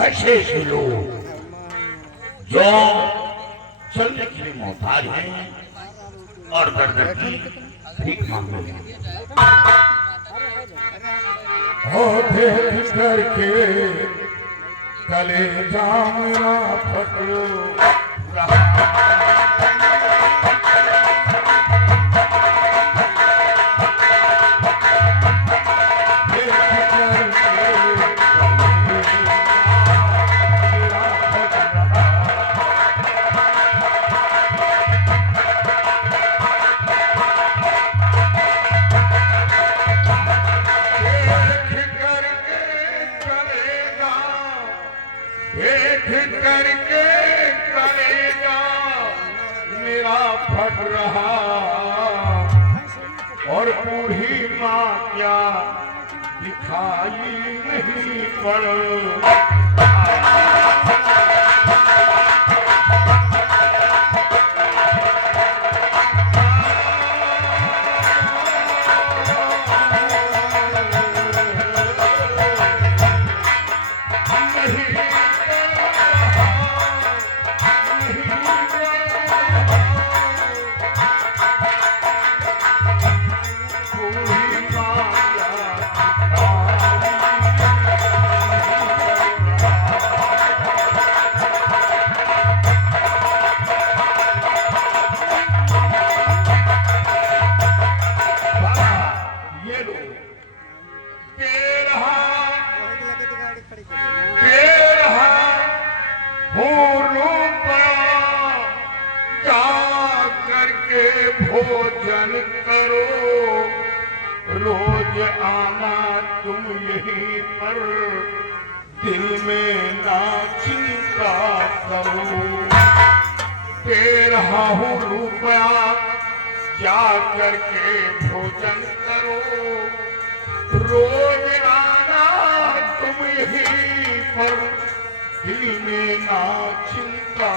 ऐसे ऐसे लोग जो चलने के लिए मोहताज हैं और दर दर की भीख मांग रहे हैं। देख करके कलेजा मेरा फट रहा। करके कलेजा मेरा फट रहा और बूढ़ी माँ क्या दिखाई नहीं पड़। भोजन करो रोज आना तुम यहीं पर दिल में ना चिंता करो। 13 रुपया जा करके भोजन करो रोज आना तुम यहीं पर दिल में ना चिंता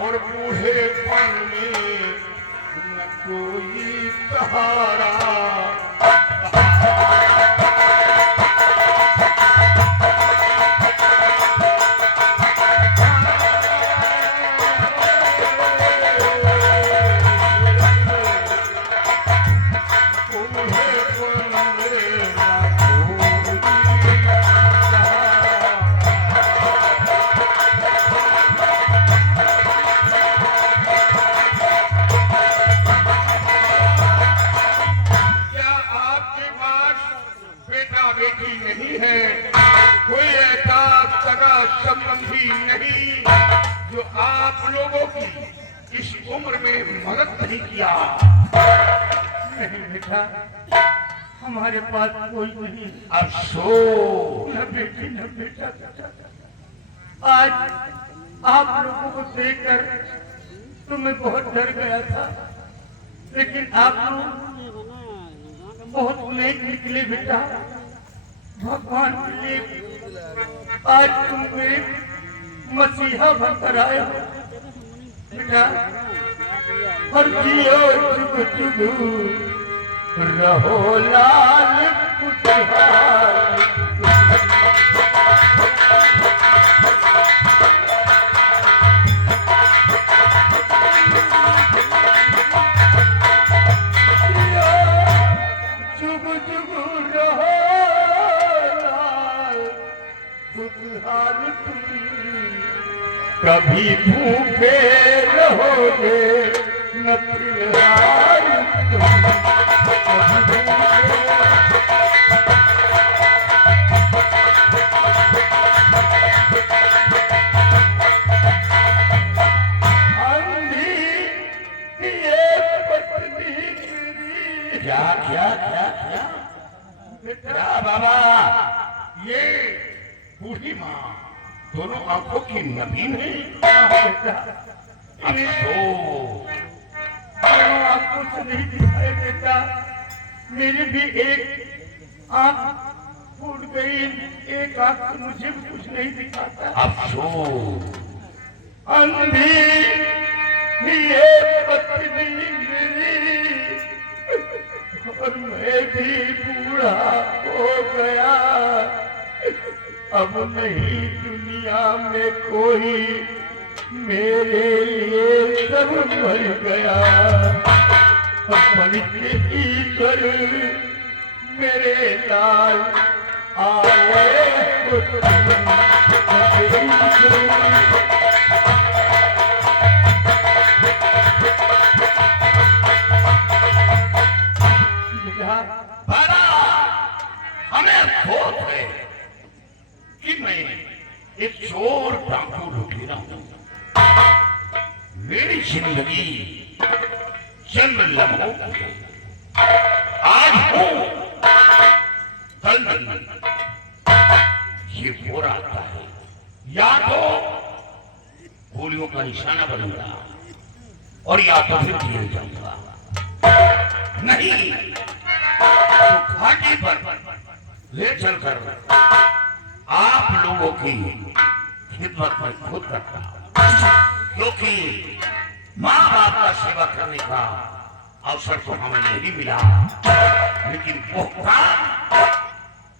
और बूढ़ेपन में न कोई सहारा। नहीं है कोई ऐसा सगा संबंधी नहीं जो आप लोगों की इस उम्र में मदद नहीं किया। नहीं बेटा, हमारे पास कोई नहीं। अफसोस न बेटी न बेटा। आज आप लोगों को देखकर तो मैं बहुत डर गया था, लेकिन आप लोग बहुत नेक निकले बेटा। भगवान के लिए आज तुम मेरे मसीहा बनकर आए हो बेटा। और जियो चुप चुप रहो लाल खुशहाल। कभी भूखे रहोगे न फिलहाल क्या क्या क्या क्या क्या बाबा ये बूढ़ी माँ दोनों आंखों की नबीन है। आपको तो नहीं दिखाई देता, मेरी भी एक आंख फूट गई, एक आंख से मुझे भी कुछ नहीं दिखाता। अफसोस अंधी ये पत्नी मेरी और मैं भी बूढ़ा हो गया। अब नहीं दुनिया में कोई, मेरे लिए सब मर गया। अपन के ईश्वर मेरे लाल आए हमें खोज है कि मैं एक चोर डाकू लुटेरा हूं। मेरी जिंदगी चंद लम्हों की, आज हूं कल नहीं। ये हो रहा है, या तो गोलियों का निशाना बनूंगा और या तो फिर जेल जाऊंगा, नहीं तो घाटी पर ले चलकर आप लोगों की खिदमत में खुद करता हूं। क्योंकि माँ बाप का सेवा करने का अवसर तो हमें नहीं मिला, लेकिन वो काम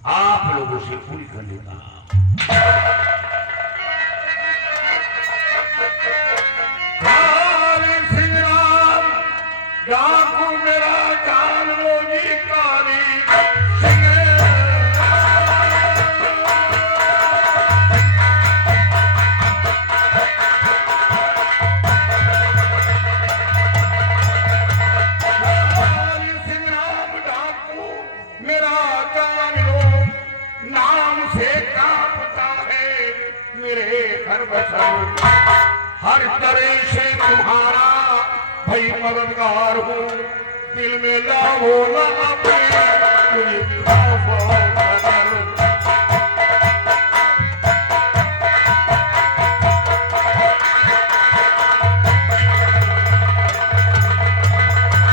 आप लोगों से पूरी करने का। काली सिंह राम डाकू मेरा जान लो जी। काली सिंह राम डाकू मेरा जान लो, नाम से कांपता है मेरे घर बसा। हर तरह से तुम्हारा भाई मददगार हूँ, दिल में लाओ ना अपने मुझे खौफ और डर।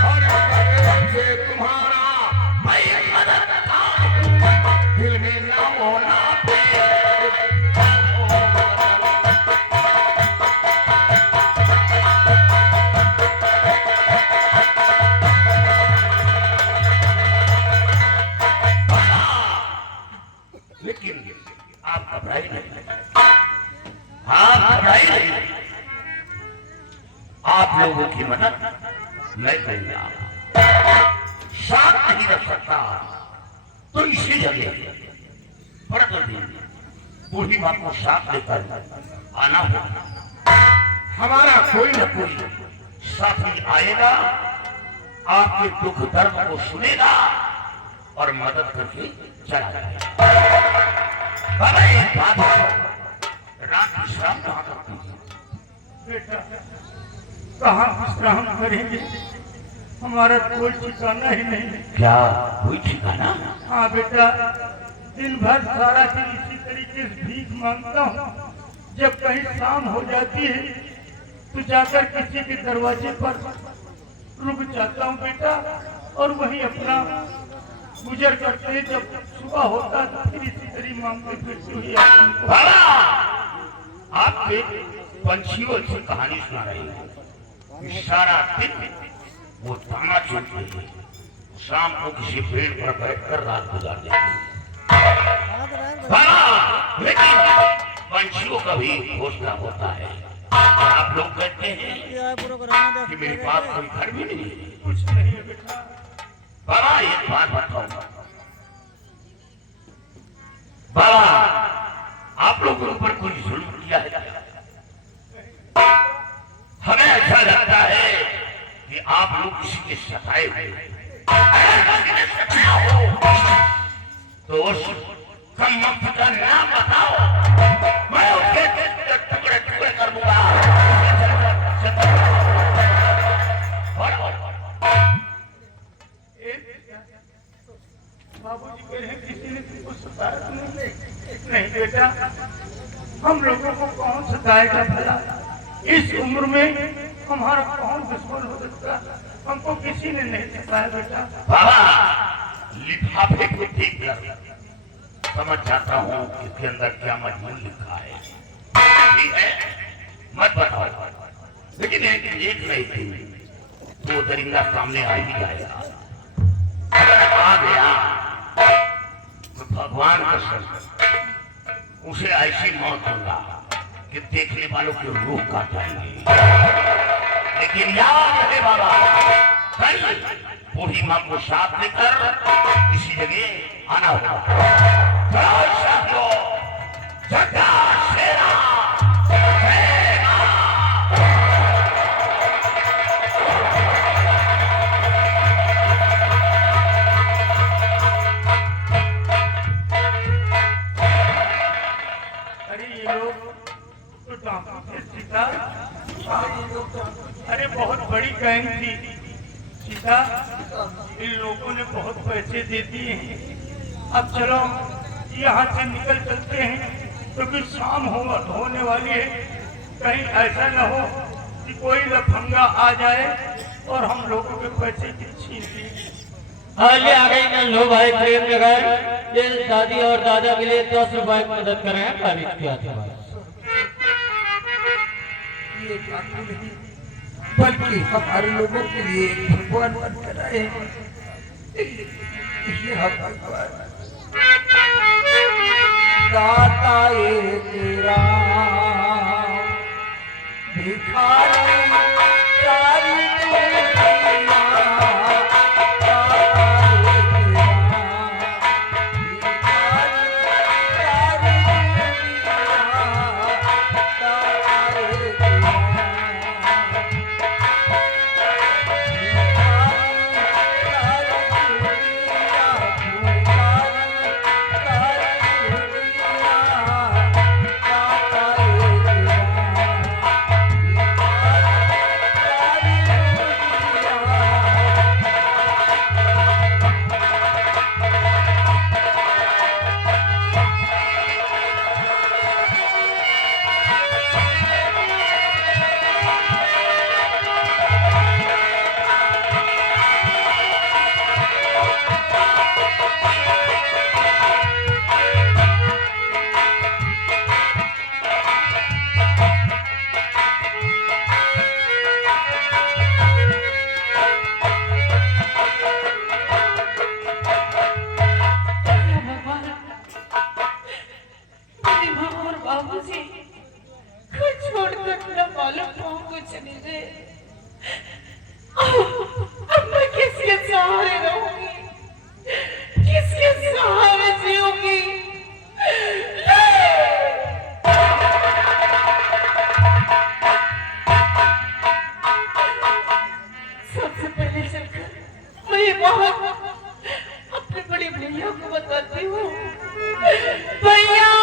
हर तरह से तुम्हारा भाई मददगार हूं, दिल में लाओ ना अपने लेकिन आप घबराई नहीं, आप घबराई नहीं। आप लोगों की मदद मैं करूंगा। साथ नहीं रख सकता तो इसी जगह पर बूढ़ी मां को साथ लेकर आना होगा। हमारा कोई न कोई साथी आएगा, आपके दुख दर्द को सुनेगा और मदद करके चला जाएगा। बाबा एक बात है, रात विश्राम कहाँ करती है? बेटा कहाँ विश्राम करेंगे, हमारा कोई ठिकाना ही नहीं। क्या कोई ठिकाना? हाँ बेटा, दिन भर सारा दिन इसी तरीके से भीख मांगता हूँ। जब कहीं शाम हो जाती है तो जाकर किसी के दरवाजे पर रुक जाता हूँ बेटा, और वहीं अपना गुजर करते। जब सुबह होता तो फिर इसी तरह मांगते फिरते हुए बाबा आप पंछियों से कहानी सुना रहे हैं। सारा दिन वो दाना चुनते हैं, शाम को किसी पेड़ पर बैठकर रात गुजार देते हैं। लेकिन पंछियों का भी घोषणा होता है। आप लोग कहते हैं कि मेरे पास कोई घर भी नहीं है। कुछ नहीं है बेटा। बाबा एक बात बताओ, बाबा आप लोगों के ऊपर कोई जुल्म किया है? हमें ऐसा लगता है कि आप लोग किसी के सताए हुए हैं। तो उस कम वक्त का नाम बताओ, मैं उसके टुकड़े टुकड़े कर दूंगा। बाबूजी कह रहे हैं किसी ने तुमको सताया नहीं बेटा, हम लोगों को कौन सताएगा भला। इस उम्र में हमारा कौन दुश्मन हो सकता, हमको किसी ने नहीं सताया बेटा। बाबा लिफाफे को देख कर समझ जाता हूँ इसके अंदर क्या मजमून लिखा है। ठीक है मत बताओ, लेकिन एक नहीं थी तो दरिंदा सामने आ ही जाएगा। अगर आ गया तो भगवान कसम उसे ऐसी मौत होगा कि देखने वालों की रूह काट जाएंगे। लेकिन याद रहे बाबा, कल बूढ़ी मां को साथ लेकर किसी जगह आना होगा। जटा शेरा अरे बहुत बड़ी गैंग थी सीता, इन लोगों ने बहुत पैसे दे दिए हैं। अब चलो यहाँ से निकल चलते हैं क्योंकि शाम होने वाली है। कहीं ऐसा न हो कि कोई लफंगा आ जाए और हम लोगों के पैसे की छीन लिए। हाल आ गई ना, लो भाई प्रेम जगह ये दादी और दादा के लिए 10 रुपए की मदद कर रहे हैं। तारीफ किया था ये काफी नहीं बल्कि हमारे लोगों के लिए भगवान बन कर आए। ये भगवान दाता ये तेरा भिखारी सारी दुनिया, अपने बड़े भैया को बताती हूँ। भैया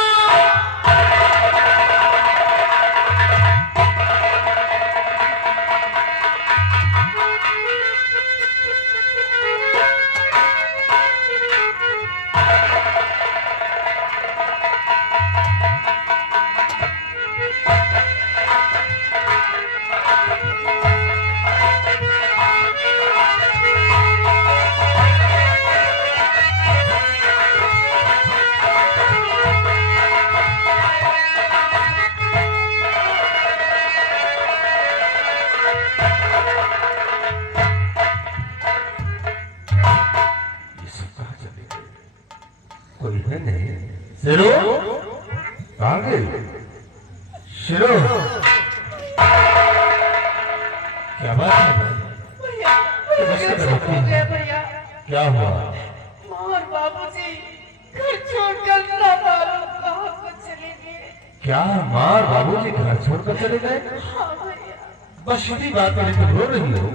कोई है नहीं। सिरो कहाँ गई? सिरो क्या बात है? भैया क्या हुआ? मोहन बाबूजी घर छोड़कर ना मालूम कहाँ को चले गए। क्या मार बाबूजी घर छोड़कर चले गए? हाँ भैया। बस इसी बात पर तुम रो रही हो।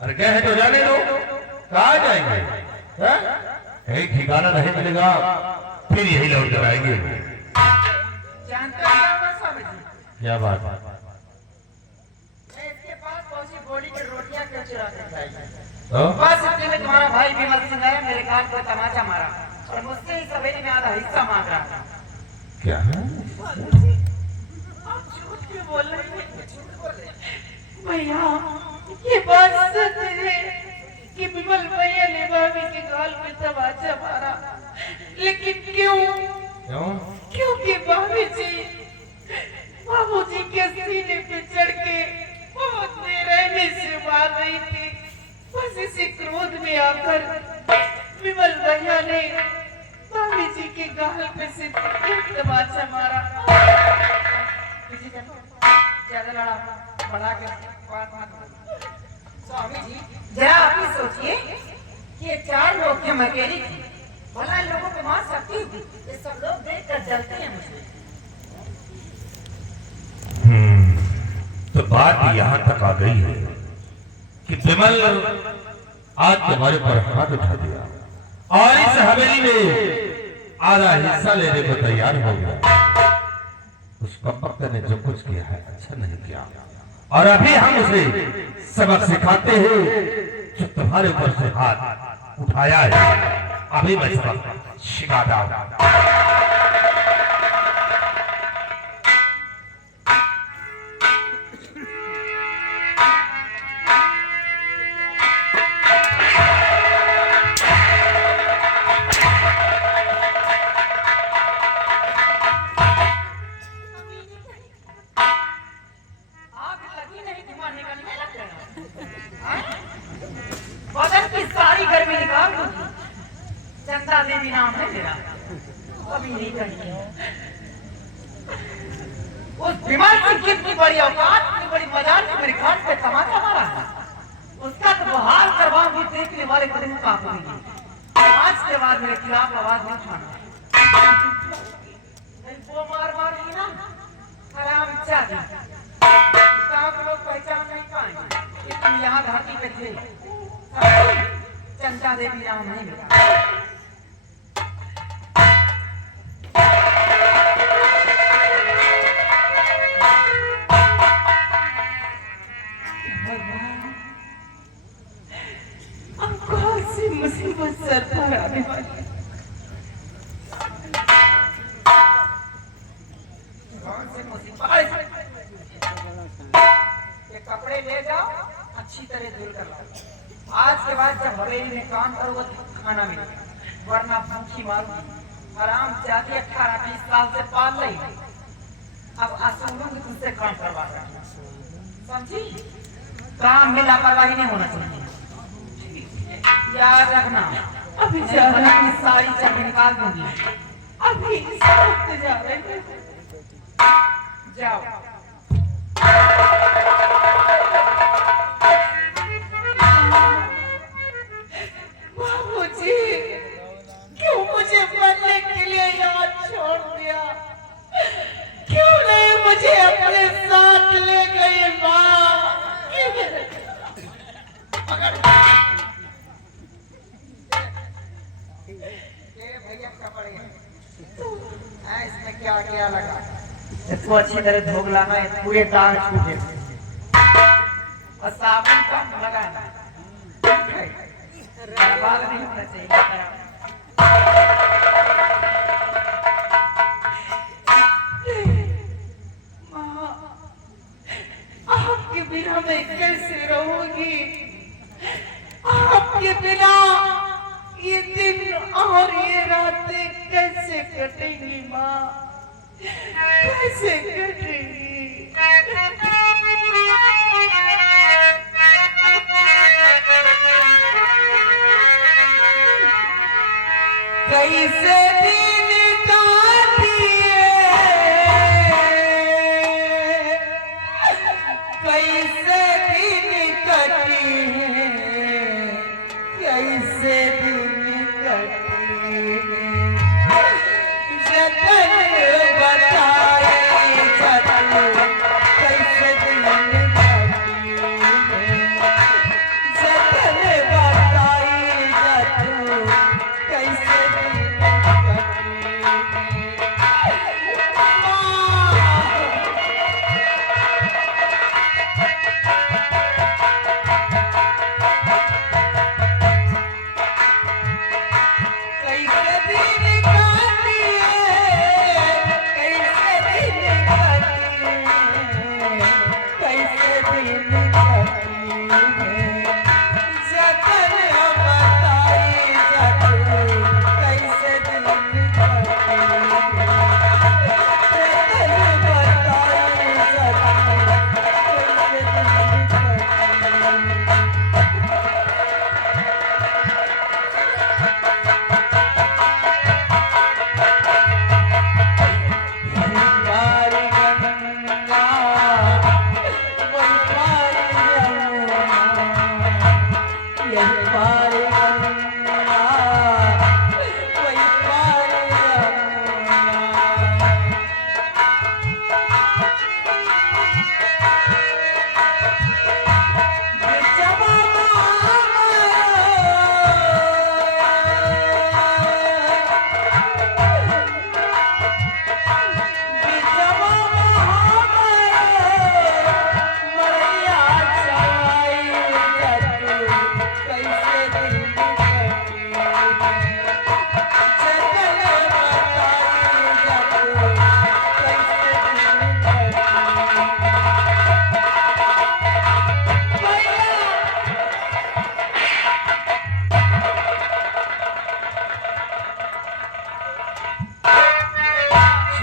अरे क्या है तो जाने दो, कहाँ जाएंगे? एक ठिकाना नहीं मिलेगा, फिर यही लौट कर आएंगे। जानते हैं स्वामी जी, क्या बात? मैं इसके पास पहुंची बोली की रोटियां क्यों चुरा कर खाई। तो? बस इतने में तुम्हारा भाई विमल सिंह आया, मेरे कान को तमाचा मारा और मुझसे ही सवेरे में आधा हिस्सा मांग रहा था। क्या? आप झूठ क्यों बोल रहे हैं? भैया ये बात सच है कि विमल भैया ने भाभी के गाल पे तमाचा मारा, लेकिन क्यों? क्योंकि भाभी जी बाबूजी के सीने पे चढ़ के बहुत बेरहमी से मार रही थी। बस इसी क्रोध में आकर गाल पे सिर्फ एक तमाचा मारा। पीछे चलो, ज्यादा लड़ा बढ़ा के बात मत करो। स्वामी जी जरा आप ही सोचिए कि ये 4 लोग थे, मैं अकेली थी, भला इन लोगों को मार सकती थी, ये सब लोग देख कर जलते हैं मुझे। तो बात यहाँ तक आ गई है कि विमल आज तुम्हारे पर हाथ उठा दिया और इस हवेली में आधा हिस्सा लेने को तैयार हो गया। उस कपट ने जो कुछ किया है अच्छा नहीं किया, और अभी हम उसे सबक सिखाते हैं जो तुम्हारे ऊपर से हाथ उठाया है। अभी मैं सबक सिखाता हूं। बदन की सारी गर्मी निकाल दूंगी। चंदा देवी नाम है मेरा, कभी नहीं कही। उस विमल की कितनी बड़ी औकात, कितनी बड़ी मजाल से मेरे घर पे तमाचा मारा है, उसका तो बहाल करवाऊंगी, देखने वाले को दिन कांपेंगे। आज के बाद मेरे खिलाफ आवाज नहीं उठाना। वो मार रही ना हराम जाती, आप लोग पहचान नहीं पाएंगे कि तुम यहाँ घाटी पे थे। चंदा देवी नाम नहीं मेरा। अब कौन सी मुसीबत सर पर आने वाली? कौन सी मुसीबत? ये कपड़े ले जाओ, अच्छी तरह धुल कर लाओ। आज के बाद जब हवेली में काम करोगे तो खाना मिलेगा, वरना भूखी मारूंगी। हराम जाती 18-20 साल से पाल रही, अब आसूंगी तुमसे काम करवा कर, समझी? काम में लापरवाही नहीं होना चाहिए, याद रखना। अभी सारी जगह निकाल दूंगी, अभी जा रहे जाओ। क्यों मुझे मरने के लिए यहाँ छोड़ दिया? क्यों नहीं मुझे अपने साथ ले गई माँ? भैया कपड़े इसमें क्या क्या लगा? इसको अच्छी तरह धोग लाना है, पूरे दाग छूटे और साबुन कम लगाना, बर्बाद नहीं होना चाहिए। माँ, आपके बिना मैं कैसे रहूंगी? आपके बिना ये दिन और ये रातें कैसे कटेंगी माँ? कैसे कटेंगी? कैसे दिन काटिए, कैसे दिन कटिए, कैसे दिन कटिए, जतन बताए जतन, कैसे दिन कटिए, जतन बताए जतन, कैसे दिन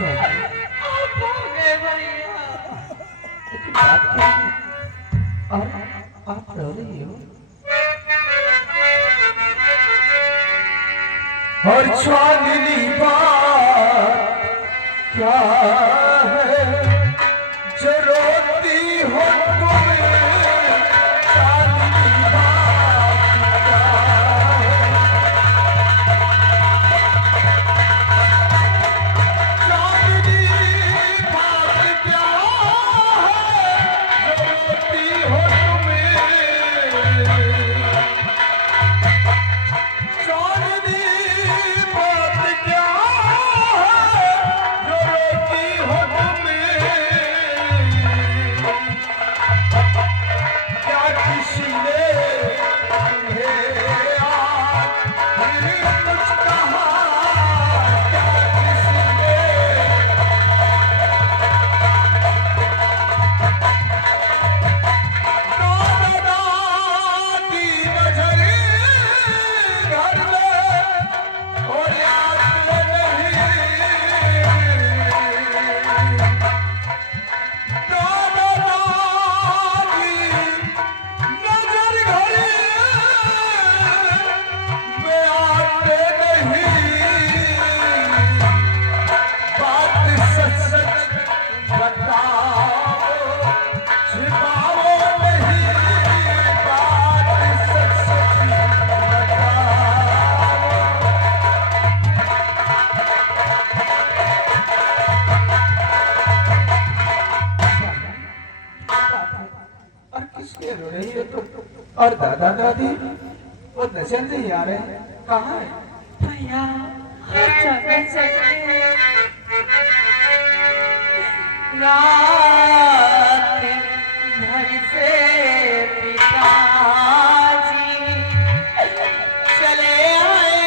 आप आ गए भैया। लेकिन बात क्या है? और आप रो रही हो? और चांदनी बात क्या है जो रोती हो तुम्हें? चांदनी बात क्या है? चांदनी बात क्या है जो रोती हो तुम्हें? चांदनी बात क्या है जो रोती हो तुम्हें? क्या किसी ने तुम्हें आज कुछ कहा? क्या किसी ने दादा की नजर घर में और याद नहीं? दादा की नजर घर में आते नहीं। बात सच सच बताओ, छिपाओ नहीं। बात सच सच बताओ। और किसके रो रही है तुम? और दादा दादी वो नजर नहीं आ रहे, कहाँ है? भैया आप जाना चाहिए। रात घर से पिताजी चले आए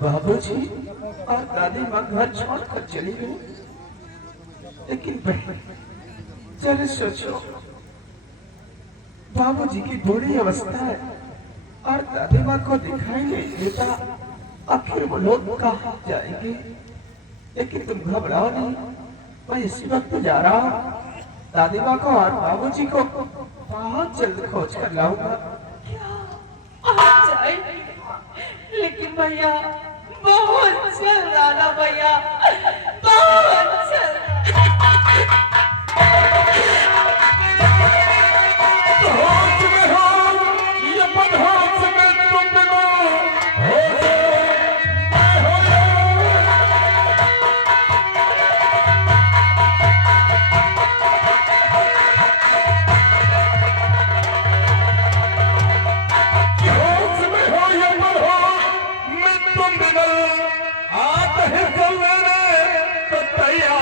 बाबूजी और दादी माँ घर छोड़कर चली गई। लेकिन बहन चले सोचो, बाबूजी की बुरी अवस्था है और दादी माँ को दिखाई नहीं देता, आखिर वो लोग कहाँ जाएंगे? लेकिन तुम घबराओ नहीं, मैं इसी वक्त जा रहा हूँ। दादी माँ को और बाबूजी को बहुत जल्द खोज कर लाऊंगा। आप जाएंगे, लेकिन भैया बहुत जल्द आना भैया, बहुत जल्द। होश में हो या बदहोश में तुम हो आते हैं चलने तो तैयार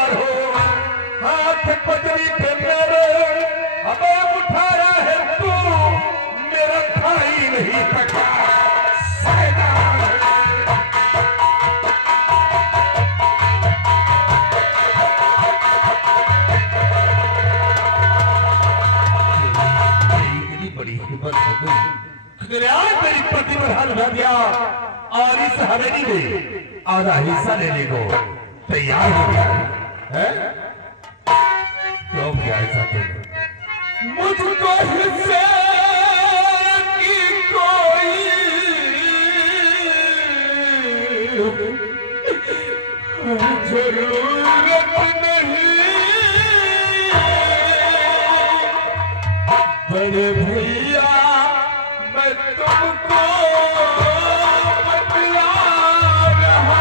तूने आज मेरी पति पर हाथ उठा दिया और इस हवेली में आधा हिस्सा लेने को तैयार हो गया है? क्यों किया ऐसा तुमने? मुझको हिस्से की कोई जरूरत नहीं, बड़े भैया मैं तुमको बतला रहा।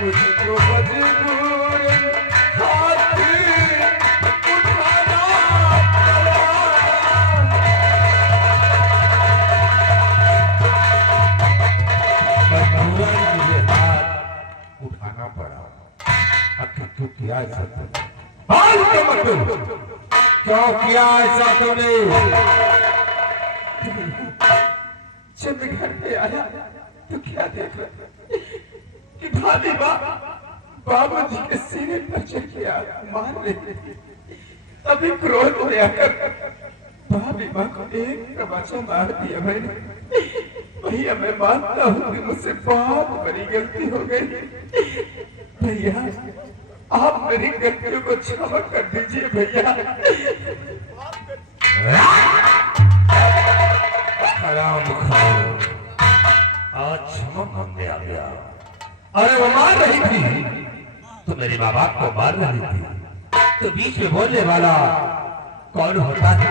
मुझको मजबूर हाथी उठाना पड़ा। मुझे हाथ उठाना पड़ा। आखिर क्यों किया ऐसा तुमने? बाल के मतलब क्यों किया ऐसा तुमने? जब मैं घर पे आया तो क्या देखा कि भाभी माँ बाबू जी के सीने पर चढ़ मार रही थी। तभी क्रोध में आकर भाभी माँ को एक तमाचा मार दिया मैंने। भैया मैं मानता हूँ कि मुझसे बहुत बड़ी गलती हो गई। भैया आप मेरी गलतियों को क्षमा कर दीजिए भैया। हराम खाओ, आज क्षमा मांगने आ गया। अरे वो मार रही थी तो मेरे माँ बाप को मार रही थी, तो बीच में बोलने वाला कौन होता है?